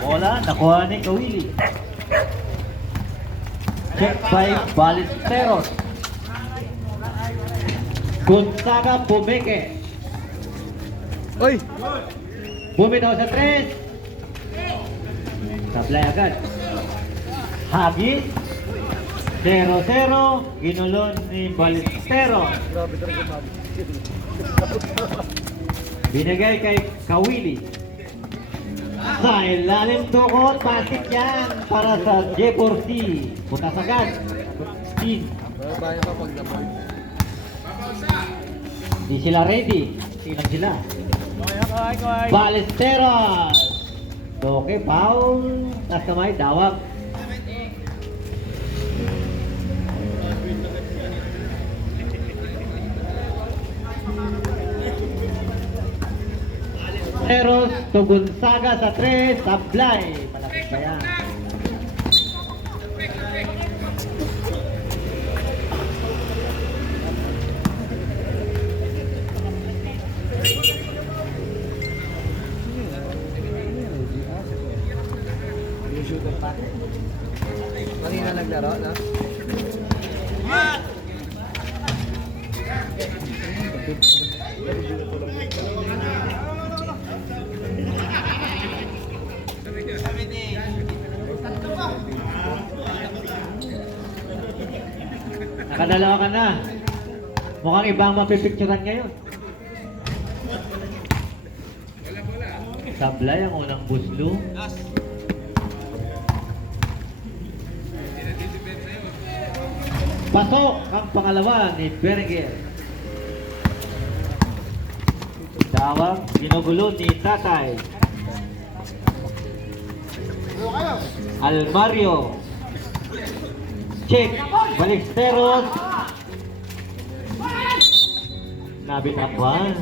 Bola, nakuha ni Kawili. Check by Ballesteros. Gonzaga Pumeke. Oy! Bumitaw sa 3. Sablay agad. Hagis. 0-0. Ginulon ni Ballesteros. Grabe talaga mag. Binigay kay Kawili. Sa ilalim tukot, basket yan para sa J4C. Butas agad. Spin. Babayan ka pag naman. Di sila ready. Tingnan sila. Ballesteros. Okay, foul. Tas kamay, dawag. Ballesteros to Gonzaga sa 3. Sablay. Malapit pa yan. Kanina naglaro, no? Nakadalawa ka na. Mukhang ibang mapipicturan ngayon. Sablay ang unang buslo. Pasok ang pangalawa ni Berenguer. Dawag, ginugulo ni Tatay. Almario. Check. Ballesteros. Nabitakwan.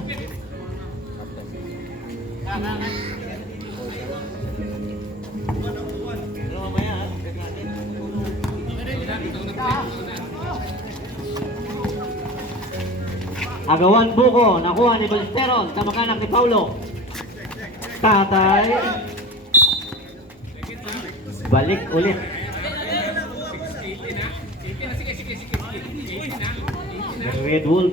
Agawan buko, nakuha ni Ballesteros sa makanak ni Paulo. Tatay. Balik ulit. Red Wolf.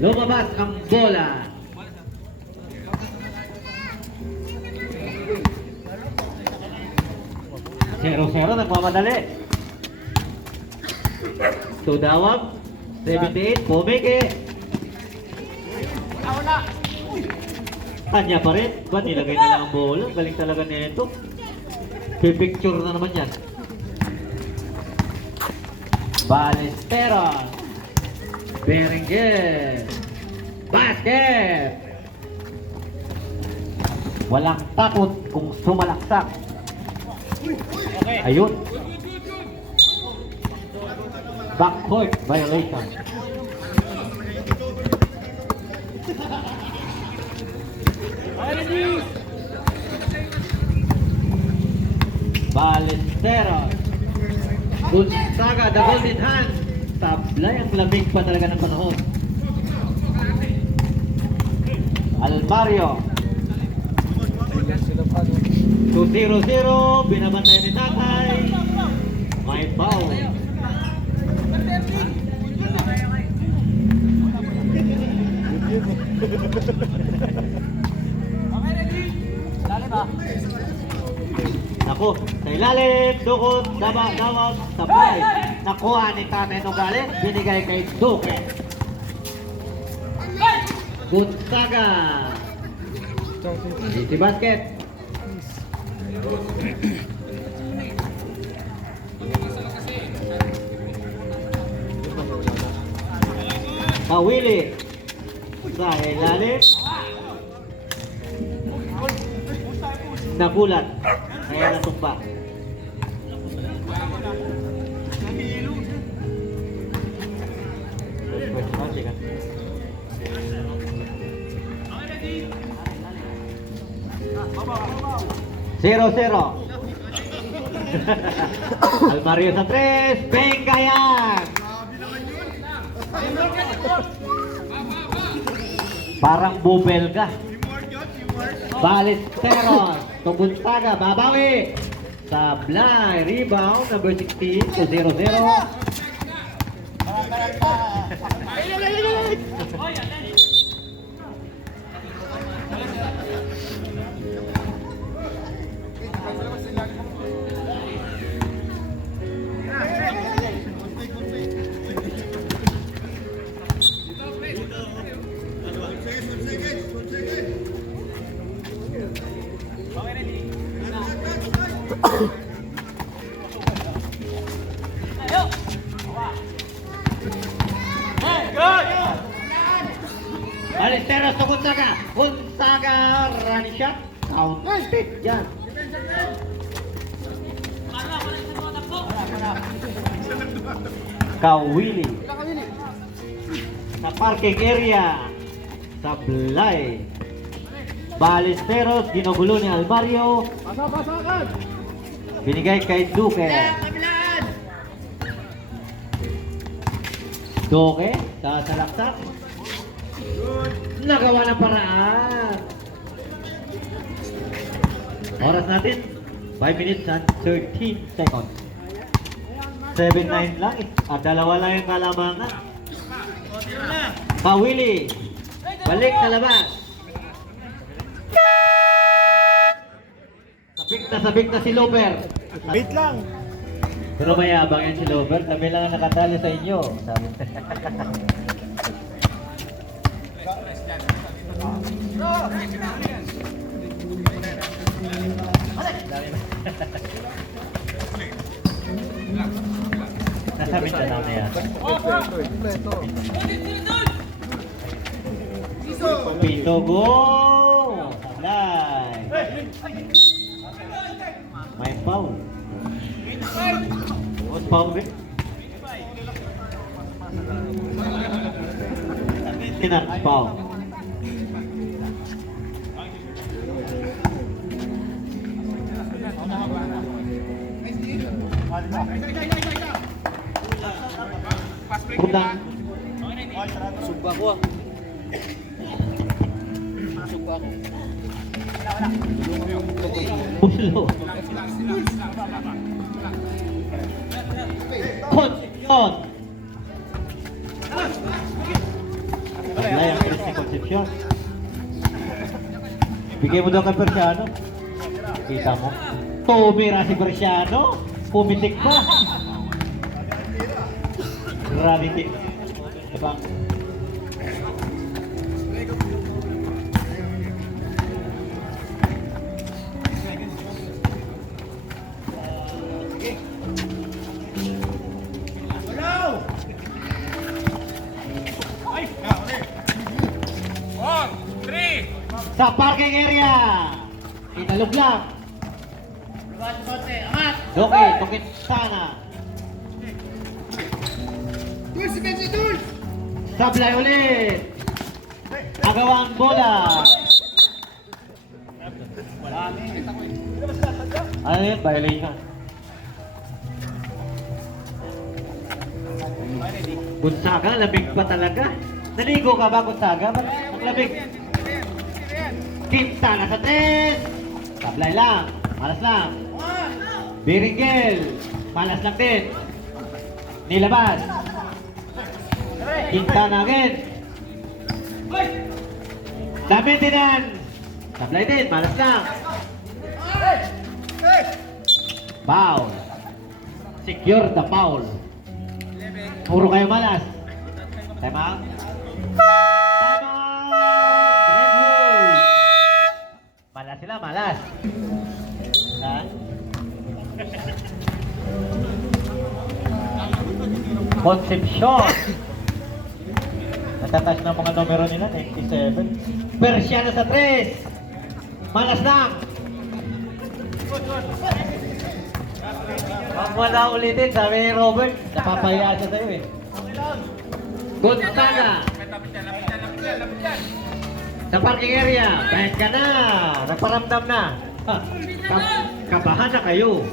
Lumabas ang bola. Zero-zero, nagmamadali. Tudawag, 78, Pumeke. Kanya pa rin. Ba't nilagay na lang ang bola? Galing talaga nito. Pipicture na naman yan. Ballesteros. Berenguer. Basket. Walang takot kung sumalaksak. Ayun. Backcourt violation. Ballesteros. Gonzaga, the golden hand. Tablay, ang lamig pa talaga ng panahon. Almario. 2-0-0. Binabantay ni Tatay. May foul. Naku, sa ilalim, dukot, dawag, sabay. Nakuha ni Tatay Nogales, binigay kay Duque. Gonzaga. Easy basket. Kawili. Sa ilalim. Nagulat. Kaya natumba. Zero-zero. Almario sa 3. Benga yan! Parang bubelga. Ballesteros. Tuguntaga. Babawi. Sablay. Rebound. Number 16 to 0-0. Ballesteros to Gonzaga. Gonzaga running shot. Counted yan. Kawili. Sa parking area. Sablay. Ballesteros. Ginugulo ni Almario. Pasok! Binigay kay Duque. Duque. Sa salaksak. Nagawa ng paraan. Oras natin 5 minutes and 13 seconds. 7-9 lang eh. At dalawa lang yung kalamangan. Kawili. Balik sa labas. Sabik na si Loper. Wait lang. Pero mayabang yan si Loper. Kami lang ang nakatali sa inyo. Sabi. Nasa Mindanao na yan. Kompleto. Pito go! Sablay! May foul. What foul rin? Kinat foul. Putang. Sugba ko ah. Sugba ko. Pulo. Concepcion. Sablay ang Chris ni Concepcion. Bigay mo daw kay Persiano. Kita mo. Tumira si Persiano. Pumitik pa. Gravity. Diba? Sa parking area. Inalog lang. Doke, tukit sana. Sablay ulit. Agawang bola. Ano yun? Violation. Gonzaga, lamig pa talaga. Naligo ka ba, Gonzaga? Ba't ang lamig? Quintana sa 3. Sablay lang. Malas lang. Biringel. Malas lang din. Nilabas. Quintana again. Damitinan. Sablay din. Malas lang. Foul. Secure the foul. Puro kayo malas. Time out. Time out. Red Bull. Malas sila, malas. Ha? Concepcion. Natatas ng mga numero nila, 97. Persiano sa 3. Malas lang. Pag wala ulitin, sabi ni Robert, napapaya siya sa'yo eh. Gonzaga. Sa parking area, bayad ka na. Naparamdam na. Ha, kabahan na kayo.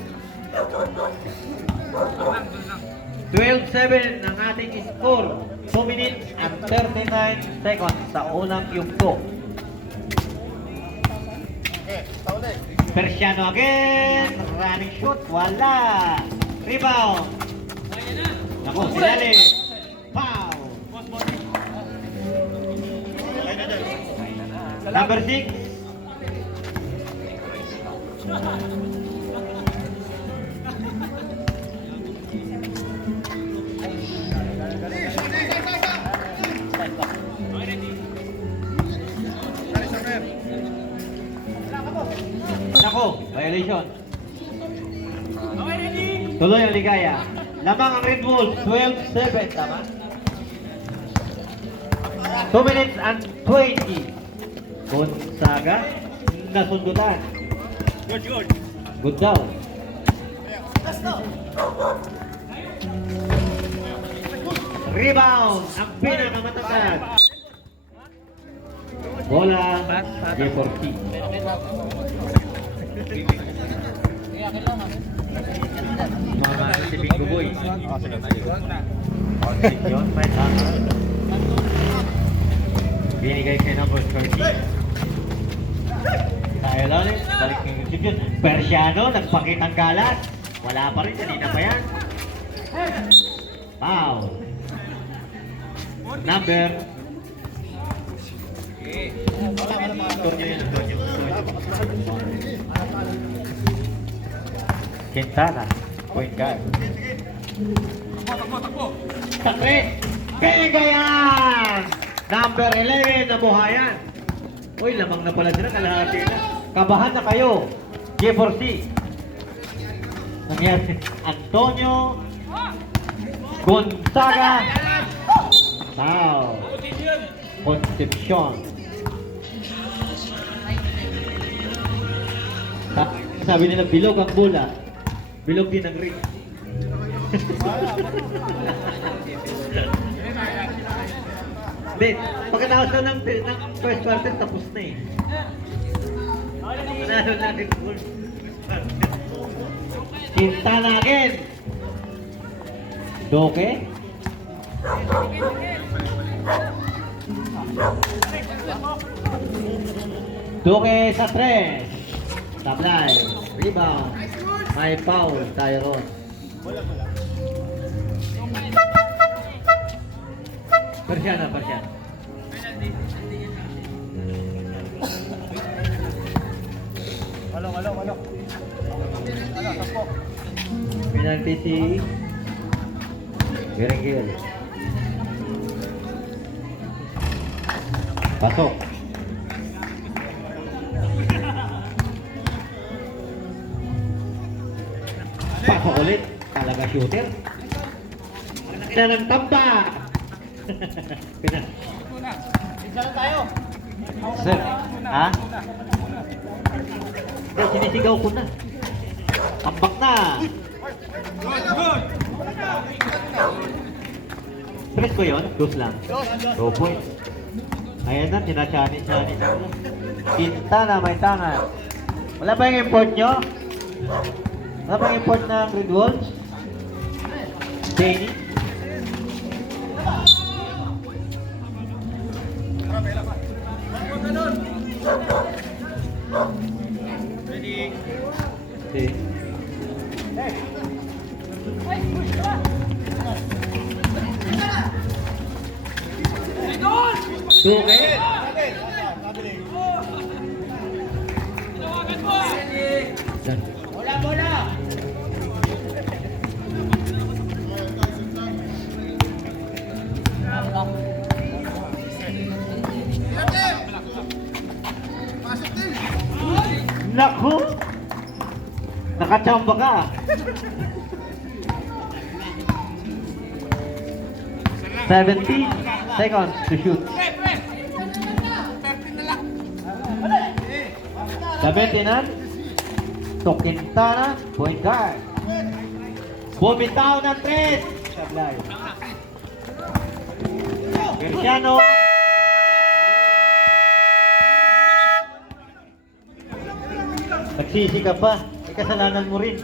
12-7 ang ating score. 2 minutes and 39 seconds sa unang yugto. Persiano again. Running shoot. Wala. Rebound. Naku, sinali. Foul. Number 6. Nako, violation. Tuloy ang ligaya. Lamang ang Red Bulls, 12-7, tama? 2 minutes and 20. Gonzaga, nasundutan. Good daw. Rebound, ang pinakamatagad. Bola, J4T. Mga si Bingo Boy. Yun, may tama. Binigay kay number 30. Tayo lang eh, balik ng reception. Persiano, nagpakitang galas. Wala pa rin, kanina pa yan. Foul. Number. Tornyo yun, tornyo. Quintana, point guard. Takrit! Kaya number 11, nabuhayan. Uy, lamang na pala sila, kalahati na. Kabahan na kayo. J4C. Nangyari, Antonio Gonzaga. Tao. Concepcion. Sabi nila, bilog ang bola. Bilog din ang ring. Hindi, pagkatapos na ng first quarter, tapos na eh. Panalo natin first quarter. Quintana again. Doke. Doke sa 3. Tablay. Rebound. May foul tayo ron. Persiana, Persiana. Walo. Penalty si Berenguer. Pasok. Pasok ulit. Talaga shooter. Na ng tamba. Isa lang tayo. Sir, ha? Sinisigaw ko na. Tambak na. Press ko yun? Dos lang. 2 points. Ayan na, tinachani-chani na. Quintana, may tangan. Wala ba yung import nyo? Wala ba yung import ng Red Wolves? Danny? Okay. Okay. Bola. Naku! Nakachamba ka. Seventeen seconds to shoot. 17 to Quintana, point guard. Bumitaw ng 3. Sablay. Persiano. Nagsisi ka pa. May kasalanan mo rin.